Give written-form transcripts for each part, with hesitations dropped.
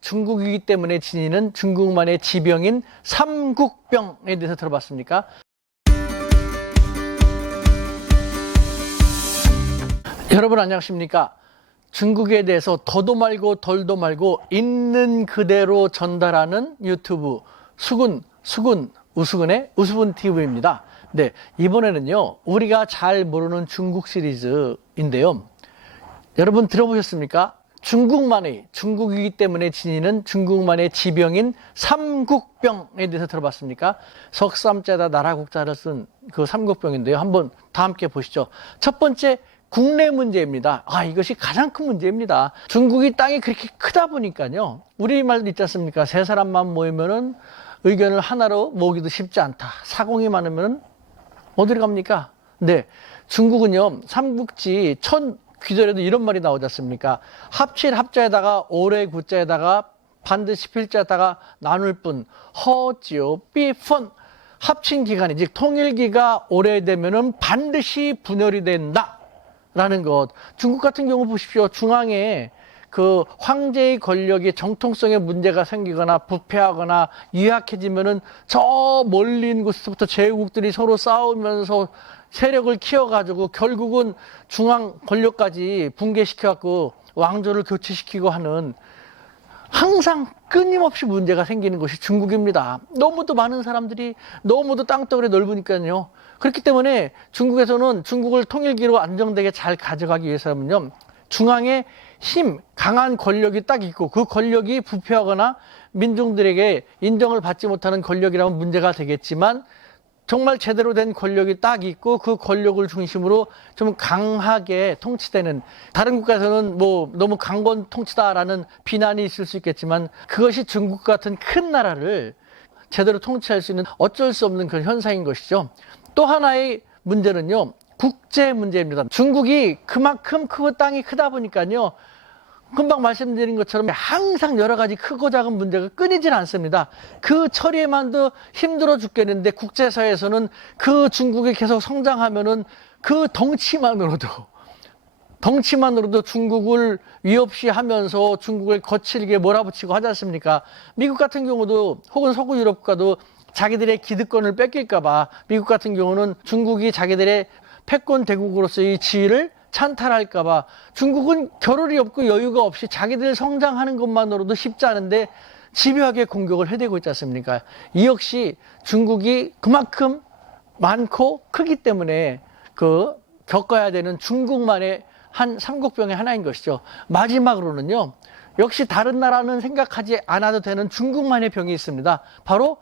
중국이기 때문에 지니는 중국만의 지병인 삼국병에 대해서 들어봤습니까? 여러분 안녕하십니까? 중국에 대해서 더도 말고 덜도 말고 있는 그대로 전달하는 유튜브 우수근의 우수분 TV입니다. 네, 이번에는요 우리가 잘 모르는 중국 시리즈인데요. 여러분 들어보셨습니까? 중국이기 때문에 지니는 중국만의 지병인 삼국병에 대해서 들어봤습니까? 석삼자에다 나라국자를 쓴 그 삼국병인데요. 한번 다 함께 보시죠. 첫 번째, 국내 문제입니다. 이것이 가장 큰 문제입니다. 중국이 땅이 그렇게 크다 보니까요. 우리말도 있지 않습니까? 세 사람만 모이면은 의견을 하나로 모으기도 쉽지 않다. 사공이 많으면 어디로 갑니까? 네. 중국은요, 삼국지 첫 귀절에도 이런 말이 나오지 않습니까? 합칠 합자에다가 오래 구자에다가 반드시 필자에다가 나눌 뿐 허지오 삐펀 합친 기간이 즉 통일기가 오래되면은 반드시 분열이 된다 라는 것. 중국 같은 경우 보십시오. 중앙에 그 황제의 권력의 정통성에 문제가 생기거나 부패하거나 유약해지면은 저 멀리 있는 곳에서부터 제국들이 서로 싸우면서 세력을 키워가지고 결국은 중앙 권력까지 붕괴시켜갖고 왕조를 교체시키고 하는 항상 끊임없이 문제가 생기는 것이 중국입니다. 너무도 많은 사람들이 너무도 땅덩어리 넓으니까요. 그렇기 때문에 중국에서는 중국을 통일기로 안정되게 잘 가져가기 위해서는요. 중앙에 강한 권력이 딱 있고 그 권력이 부패하거나 민중들에게 인정을 받지 못하는 권력이라면 문제가 되겠지만 정말 제대로 된 권력이 딱 있고 그 권력을 중심으로 좀 강하게 통치되는, 다른 국가에서는 뭐 너무 강권 통치다라는 비난이 있을 수 있겠지만 그것이 중국 같은 큰 나라를 제대로 통치할 수 있는 어쩔 수 없는 그런 현상인 것이죠. 또 하나의 문제는요, 국제 문제입니다. 중국이 그만큼 크고 땅이 크다 보니까요, 금방 말씀드린 것처럼 항상 여러 가지 크고 작은 문제가 끊이질 않습니다. 그 처리에만도 힘들어 죽겠는데 국제사회에서는 그 중국이 계속 성장하면은 그 덩치만으로도 중국을 위협시 하면서 중국을 거칠게 몰아붙이고 하지 않습니까? 미국 같은 경우도 혹은 서구 유럽 국가도 자기들의 기득권을 뺏길까봐 미국 같은 경우는 중국이 자기들의 패권 대국으로서의 지위를 찬탈할까봐 중국은 겨를이 없고 여유가 없이 자기들 성장하는 것만으로도 쉽지 않은데 집요하게 공격을 해대고 있지 않습니까? 이 역시 중국이 그만큼 많고 크기 때문에 겪어야 되는 중국만의 한 삼국병의 하나인 것이죠. 마지막으로는요, 역시 다른 나라는 생각하지 않아도 되는 중국만의 병이 있습니다. 바로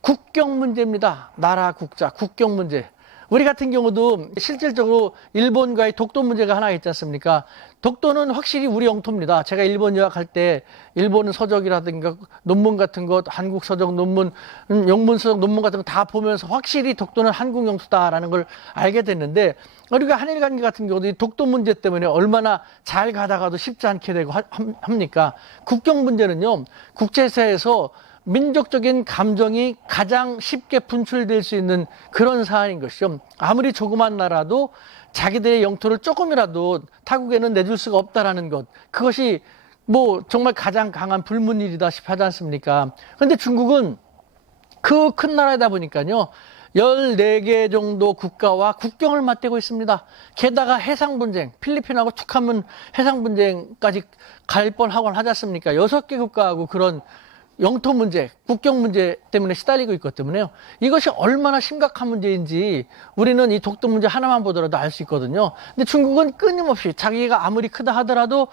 국경 문제입니다. 나라 국자, 국경 문제. 우리 같은 경우도 실질적으로 일본과의 독도 문제가 하나 있지 않습니까? 독도는 확실히 우리 영토입니다. 제가 일본 유학할 때 일본 서적이라든가 논문 같은 것, 한국 서적 논문, 영문 서적 논문 같은 거 다 보면서 확실히 독도는 한국 영토다라는 걸 알게 됐는데, 우리가 한일 관계 같은 경우도 이 독도 문제 때문에 얼마나 잘 가다가도 쉽지 않게 되고 합니까? 국경 문제는요, 국제사회에서 민족적인 감정이 가장 쉽게 분출될 수 있는 그런 사안인 것이죠. 아무리 조그만 나라도 자기들의 영토를 조금이라도 타국에는 내줄 수가 없다라는 것, 그것이 뭐 정말 가장 강한 불문율이다시피 하지 않습니까? 그런데 중국은 그 큰 나라이다 보니까요, 14개 정도 국가와 국경을 맞대고 있습니다. 게다가 해상분쟁, 필리핀하고 툭하면 해상분쟁까지 갈 뻔하곤 하지 않습니까? 6개 국가하고 그런 영토 문제, 국경 문제 때문에 시달리고 있기 때문에요. 이것이 얼마나 심각한 문제인지 우리는 이 독도 문제 하나만 보더라도 알 수 있거든요. 근데 중국은 끊임없이 자기가 아무리 크다 하더라도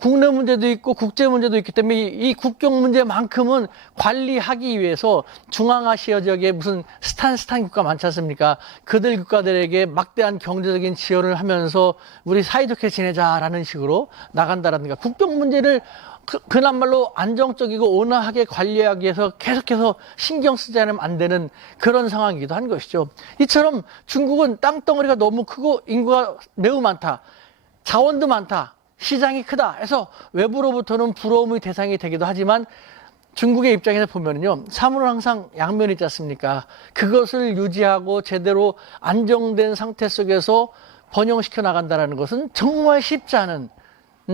국내 문제도 있고 국제 문제도 있기 때문에 이 국경 문제만큼은 관리하기 위해서 중앙아시아 지역에 무슨 스탄 국가 많지 않습니까? 그들 국가들에게 막대한 경제적인 지원을 하면서 우리 사이좋게 지내자라는 식으로 나간다라든가, 국경 문제를 그나마로 안정적이고 온화하게 관리하기 위해서 계속해서 신경 쓰지 않으면 안 되는 그런 상황이기도 한 것이죠. 이처럼 중국은 땅덩어리가 너무 크고 인구가 매우 많다, 자원도 많다, 시장이 크다 해서 외부로부터는 부러움의 대상이 되기도 하지만 중국의 입장에서 보면요, 사물은 항상 양면이 있지 않습니까? 그것을 유지하고 제대로 안정된 상태 속에서 번영시켜 나간다는 것은 정말 쉽지 않은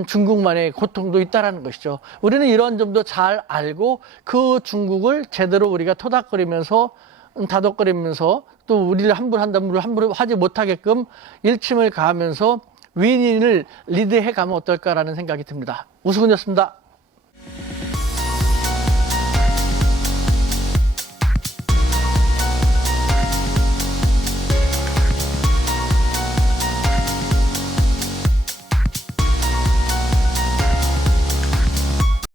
중국만의 고통도 있다라는 것이죠. 우리는 이런 점도 잘 알고 그 중국을 제대로 우리가 토닥거리면서 다독거리면서 또 우리를 함부로 한다면 함부로 하지 못하게끔 일침을 가하면서 윈윈을 리드해 가면 어떨까라는 생각이 듭니다. 우수근이었습니다.